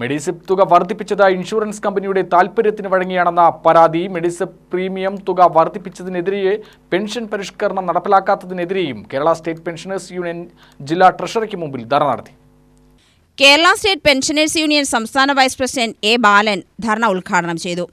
മെഡിസിപ്പ് തുക വർദ്ധിപ്പിച്ചത് ഇൻഷുറൻസ് കമ്പനിയുടെ താൽപ്പര്യത്തിന് വഴങ്ങിയാണെന്ന പരാതി. മെഡിസിപ്പ് പ്രീമിയം തുക വർദ്ധിപ്പിച്ചതിനെതിരെ പെൻഷൻ പരിഷ്കരണം നടപ്പിലാക്കാത്തതിനെതിരെയും കേരള സ്റ്റേറ്റ് പെൻഷനേഴ്സ് യൂണിയൻ ജില്ലാ ട്രഷറിക്ക് മുമ്പിൽ ധർണ നടത്തി. കേരള സ്റ്റേറ്റ് പെൻഷനേഴ്സ് യൂണിയൻ സംസ്ഥാന vice president A Balan dharna ഉദ്ഘാടനം ചെയ്തു.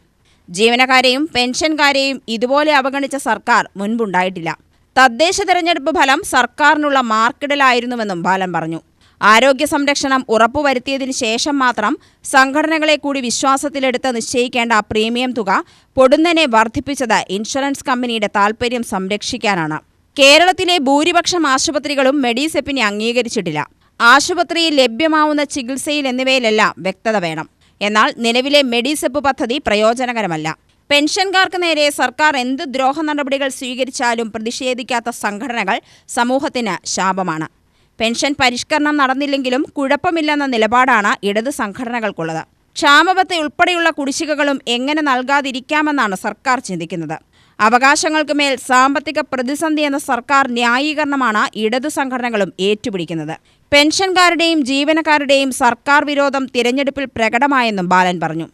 ജീവനക്കാരെയും പെൻഷൻകാരെയും ഇതുപോലെ അവഗണിച്ച സർക്കാർ മുൻപുണ്ടായിട്ടില്ല. തദ്ദേശ തെരഞ്ഞെടുപ്പ് ഫലം സർക്കാരിനുള്ള മാർക്കിടലായിരുന്നുവെന്നും ബാലൻ പറഞ്ഞു. ആരോഗ്യ സംരക്ഷണം ഉറപ്പുവരുത്തിയതിന് ശേഷം മാത്രം സംഘടനകളെ കൂടി വിശ്വാസത്തിലെടുത്ത് നിശ്ചയിക്കേണ്ട പ്രീമിയം തുക പൊടുന്നനെ വർദ്ധിപ്പിച്ചത് ഇൻഷുറൻസ് കമ്പനിയുടെ താൽപ്പര്യം സംരക്ഷിക്കാനാണ്. കേരളത്തിലെ ഭൂരിപക്ഷം ആശുപത്രികളും മെഡിസെപ്പിനെ അംഗീകരിച്ചിട്ടില്ല. ആശുപത്രിയിൽ ലഭ്യമാവുന്ന ചികിത്സയിൽ എന്നിവയിലെല്ലാം വ്യക്തത വേണം. എന്നാൽ നിലവിലെ മെഡിസെപ്പ് പദ്ധതി പ്രയോജനകരമല്ല. പെൻഷൻകാർക്ക് നേരെ സർക്കാർ എന്ത് ദ്രോഹ നടപടികൾ സ്വീകരിച്ചാലും പ്രതിഷേധിക്കാത്ത സംഘടനകൾ സമൂഹത്തിന് ശാപമാണ്. പെൻഷൻ പരിഷ്കരണം നടന്നില്ലെങ്കിലും കുഴപ്പമില്ലെന്ന നിലപാടാണ് ഇടത് സംഘടനകൾക്കുള്ളത്. ക്ഷാമബത്ത് ഉൾപ്പെടെയുള്ള കുടിശ്ശികകളും എങ്ങനെ നൽകാതിരിക്കാമെന്നാണ് സർക്കാർ ചിന്തിക്കുന്നത്. അവകാശങ്ങൾക്ക് മേൽ സാമ്പത്തിക പ്രതിസന്ധി എന്ന സർക്കാർ ന്യായീകരണമാണ് ഇടതു സംഘടനകളും ഏറ്റുപിടിക്കുന്നത്. പെൻഷൻകാരുടെയും ജീവനക്കാരുടെയും സർക്കാർ വിരോധം തിരഞ്ഞെടുപ്പിൽ പ്രകടമായെന്നും ബാലൻ പറഞ്ഞു.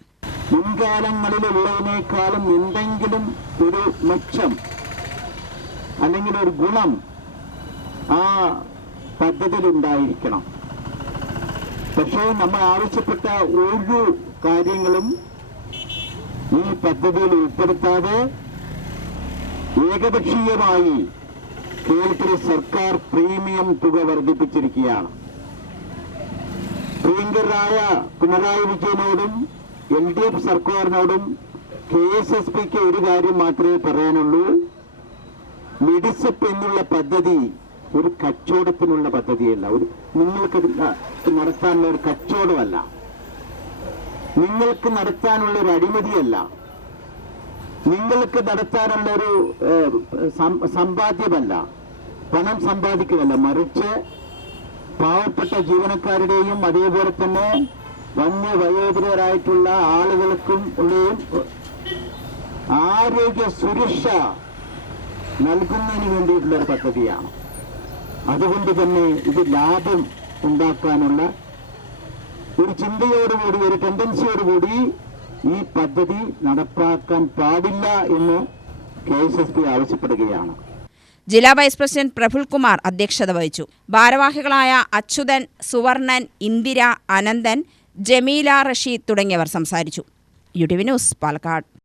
മുൻകാലങ്ങളിലുള്ളതിനേക്കാളും എന്തെങ്കിലും ഒരു മെച്ചം അല്ലെങ്കിൽ ഒരു ഗുണം ആ പദ്ധതിയിൽ ഉണ്ടായിരിക്കണം പക്ഷേ നമ്മൾ ആവശ്യപ്പെട്ട ഒരു കാര്യങ്ങളും ഈ പദ്ധതിയിൽ ഉൾപ്പെടുത്താതെ ഏകപക്ഷീയമായി കേരളത്തിലെ സർക്കാർ പ്രീമിയം തുക വർദ്ധിപ്പിച്ചിരിക്കുകയാണ്. പ്രിയങ്കരായ പിണറായി വിജയനോടും എൽ ഡി എഫ് സർക്കാരിനോടും കെ എസ് എസ് പിക്ക് ഒരു കാര്യം മാത്രമേ പറയാനുള്ളൂ. മെഡിസപ്പ് എന്നുള്ള പദ്ധതി ഒരു കച്ചവടത്തിനുള്ള പദ്ധതിയല്ല. ഒരു നിങ്ങൾക്ക് നടത്താനുള്ള ഒരു കച്ചവടമല്ല. നിങ്ങൾക്ക് നടത്താനുള്ള ഒരു അഴിമതിയല്ല. നിങ്ങൾക്ക് നടത്താനുള്ള ഒരു സമ്പാദ്യമല്ല. പണം സമ്പാദിക്കുന്നല്ല മറിച്ച് പാവപ്പെട്ട ജീവനക്കാരുടെയും അതേപോലെ തന്നെ വന്യ വയോധികരായിട്ടുള്ള ആളുകൾക്കും ഉള്ളയും ആരോഗ്യ സുരക്ഷ നൽകുന്നതിന് വേണ്ടിയിട്ടുള്ള ഒരു പദ്ധതിയാണ്. അതുകൊണ്ട് തന്നെ ഇത് ലാഭം ഉണ്ടാക്കാനുള്ള ഒരു ചിന്തയോടുകൂടി ഒരു ടെൻഡൻസിയോടുകൂടി ഈ പദ്ധതി നടപ്പാക്കാൻ പാടില്ല എന്ന് കെ എസ് എസ് പി ആവശ്യപ്പെടുകയാണ്. ജില്ലാ വൈസ് പ്രസിഡന്റ് പ്രഫുൽ കുമാർ അധ്യക്ഷത വഹിച്ചു. ഭാരവാഹികളായ അച്യുതൻ സുവർണൻ ഇന്ദിര അനന്തൻ ജമീല റഷീദ് തുടങ്ങിയവർ സംസാരിച്ചു. U news Palakkad.